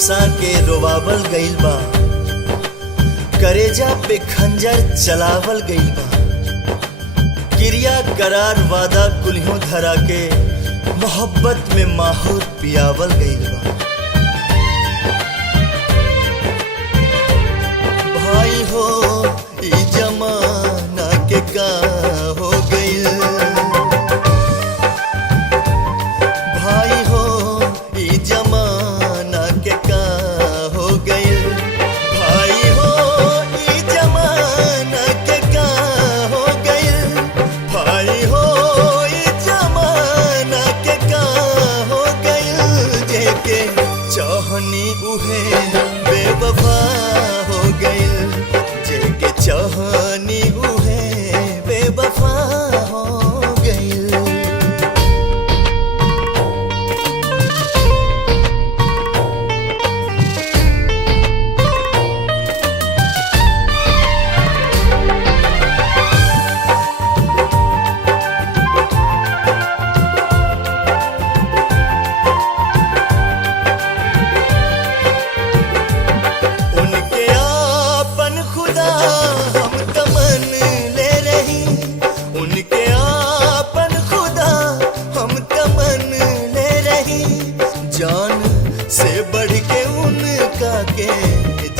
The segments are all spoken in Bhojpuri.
हंसा के रोवावल गइल बा, करेजा पे खंजर चलावल गइल बा। क्रिया करार वादा कुल्हियों धरा के मोहब्बत में माहौर पियावल गइल बा। भाई हो ई जमाना के का हो गइल, भाई हो ई जमाना के का हो गइल, भाई हो ई जमाना के का हो गइल, भाई हो ई जमाना के का हो गइल। जेके चाहनी उहे बेवफा हो गइल, जेके चाहनी उहे बेवफा हो गइल। उनके आपन खुदा हम तमन ले रही, उनके आपन खुदा हम तमन ले रही। जान से बढ़ के उनका के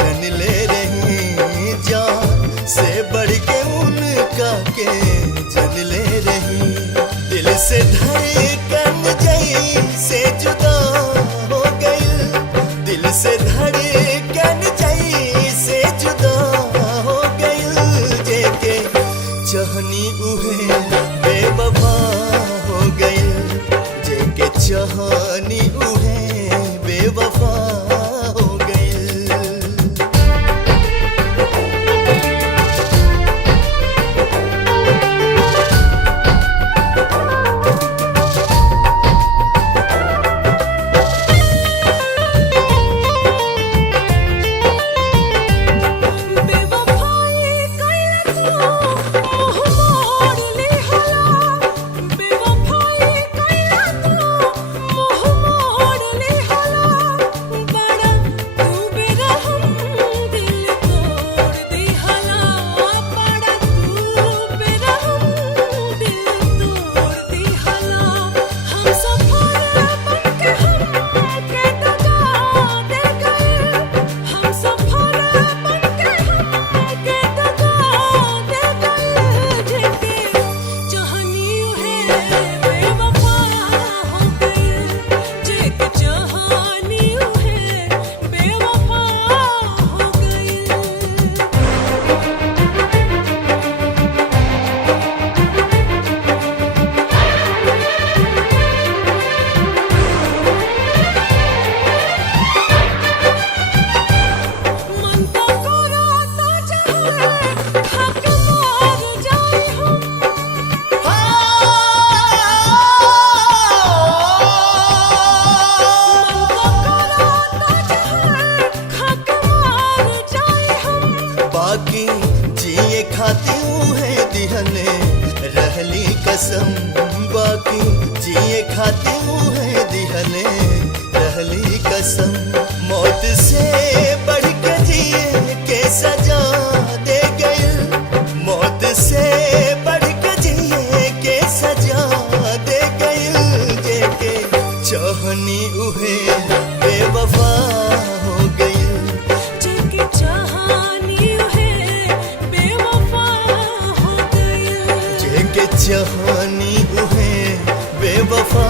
जन ले रही, जान से बढ़ के उनका के जन ले रही। दिल से धड़कन जैसे जुदा हो गई, दिल से धड़कन जैसे जुदा हो गई। जेके चाहनी उहे बेवफा हो गई, जेके चाहनी उहे बेवफा हो गई। बाकी जिए खाती है दिहने रहली कसम, बाकी जिए खाती है दिहने रहली कसम। मौत से बढ़ के जिए के सजा दे गई, मौत से बढ़ के जिए के सजा दे गई। जेके चाहनी उहे बेवफा हो गई, जेके चाहनी उहे बेवफा हो गई, जेके चाहनी उहे बेवफा